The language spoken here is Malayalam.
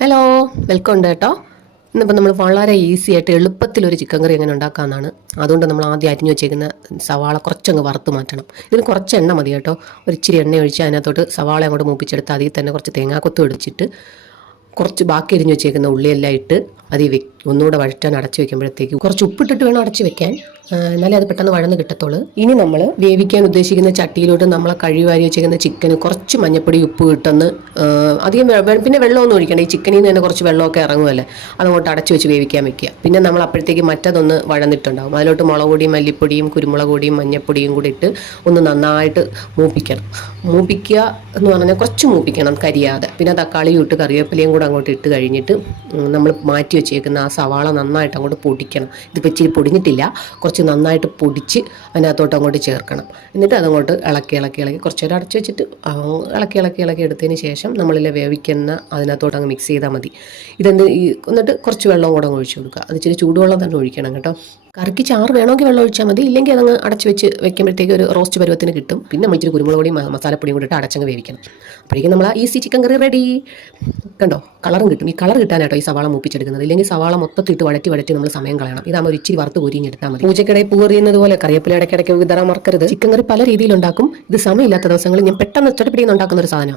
ഹലോ, വെൽക്കം ഉണ്ട് കേട്ടോ. ഇന്നിപ്പോൾ നമ്മൾ വളരെ ഈസി ആയിട്ട് എളുപ്പത്തിലൊരു ചിക്കൻ കറി എങ്ങനെ ഉണ്ടാക്കാമെന്നാണ്. അതുകൊണ്ട് നമ്മൾ ആദ്യം അരിഞ്ഞു വെച്ചേക്കുന്ന സവാള കുറച്ചങ്ങ് വറുത്ത് മാറ്റണം. ഇതിന് കുറച്ച് എണ്ണ മതി കേട്ടോ. ഒരു ഇച്ചിരി എണ്ണ ഒഴിച്ച് അതിനകത്തോട്ട് സവാള അങ്ങോട്ട് മൂപ്പിച്ചെടുത്ത് അതിൽ തന്നെ കുറച്ച് തേങ്ങാക്കൊത്തും ഒടിച്ചിട്ട് കുറച്ച് ബാക്കി അരിഞ്ഞു വെച്ചേക്കുന്ന ഉള്ളിയെല്ലാം ഇട്ട് അതിൽ ഒന്നുകൂടെ വഴറ്റാൻ അടച്ചു വെക്കുമ്പോഴത്തേക്ക് കുറച്ച് ഉപ്പിട്ടിട്ട് വേണം അടച്ചു വെക്കാൻ, എന്നാലേ അത് പെട്ടെന്ന് വഴന്ന് കിട്ടത്തുള്ളൂ. ഇനി നമ്മൾ വേവിക്കാൻ ഉദ്ദേശിക്കുന്ന ചട്ടിയിലോട്ട് നമ്മളെ കഴുകി വെച്ചേക്കുന്ന ചിക്കന് കുറച്ച് മഞ്ഞപ്പൊടി ഉപ്പ് ഇട്ടെന്ന് അധികം പിന്നെ വെള്ളമൊന്നും ഒഴിക്കണ്ട. ഈ ചിക്കനിൽ നിന്ന് തന്നെ കുറച്ച് വെള്ളമൊക്കെ ഇറങ്ങുമല്ലേ, അതങ്ങോട്ട് അടച്ചു വെച്ച് വേവിക്കാൻ വെക്കുക. പിന്നെ നമ്മൾ അപ്പോഴത്തേക്ക് മറ്റതൊന്ന് വഴന്നിട്ടുണ്ടാകും. അതിലോട്ട് മുളക് പൊടിയും മല്ലിപ്പൊടിയും കുരുമുളക് പൊടിയും മഞ്ഞപ്പൊടിയും കൂടി ഇട്ട് ഒന്ന് നന്നായിട്ട് മൂപ്പിക്കണം. മൂപ്പിക്കുക എന്ന് പറഞ്ഞാൽ കുറച്ച് മൂപ്പിക്കണം, കരിയാതെ. പിന്നെ തക്കാളിയും ഇട്ട് കറിവേപ്പിലയും കൂടെ അങ്ങോട്ട് ഇട്ട് കഴിഞ്ഞിട്ട് നമ്മൾ മാറ്റി വെച്ചേക്കുന്ന ആ സവാള നന്നായിട്ട് അങ്ങോട്ട് പൊടിക്കണം. ഇതിപ്പോൾ ഇച്ചിരി പൊടിഞ്ഞിട്ടില്ല, കുറച്ച് നന്നായിട്ട് പൊടിച്ച് അതിനകത്തോട്ട് അങ്ങോട്ട് ചേർക്കണം. എന്നിട്ട് അതങ്ങോട്ട് ഇളക്കി കുറച്ച് നേരം അടച്ച് വെച്ചിട്ട് ഇളക്കി എടുത്തതിന് ശേഷം നമ്മളിൽ വേവിക്കുന്ന അതിനകത്തോട്ട് അങ്ങ് മിക്സ് ചെയ്താൽ മതി. എന്നിട്ട് കുറച്ച് വെള്ളം കൂടെ അങ്ങ് ഒഴിച്ചു കൊടുക്കുക. അത് ഇച്ചിരി ചൂടുവെള്ളം തന്നെ ഒഴിക്കണം കേട്ടോ. കറിക്ക് ചാറ് വേണമെങ്കിൽ വെള്ളം ഒഴിച്ചാൽ മതി, ഇല്ലെങ്കിൽ അതങ്ങ് അടച്ച് വെച്ച് വെക്കുമ്പോഴത്തേക്ക് ഒരു റോസ്റ്റ് പരുവത്തിന് കിട്ടും. പിന്നെ നമ്മൾ ഇച്ചിരി കുരുമുളക് പൊടിയും മസാലപ്പൊടിയും കൂടി ഇട്ട് അടച്ചങ്ങ് വേവിക്കണം. അപ്പോഴേക്കും നമ്മൾ ഈസി ചിക്കൻ കറി റെഡി. കണ്ടോ, കളറും കിട്ടും. ഈ കളർ കിട്ടാനായിട്ടോ ഈ സവാള മൂപ്പിച്ചെടുക്കുന്നത്. ഇല്ലെങ്കിൽ സവാള മൊത്തത്തിട്ട് വഴറ്റി നമ്മൾ സമയം കളയണം. ഇതാകുമ്പോൾ ഒരു ഇച്ചിരി വറുത്ത് പൊരിഞ്ഞെടുത്താൽ മതി. പൂജക്കിടയിൽ പൂറിയുന്നത് പോലെ കറിവേപ്പില ഇടയ്ക്കിടയ്ക്ക് വിതറാൻ മറക്കരുത്. ചിക്കൻ കറി പല രീതിയിലുണ്ടാക്കും. ഇത് സമയമില്ലാത്ത ദിവസങ്ങളിൽ ഞാൻ പെട്ടെന്ന് ചട്ടപ്പിടിയിൽ ഉണ്ടാക്കുന്ന ഒരു സാധനം.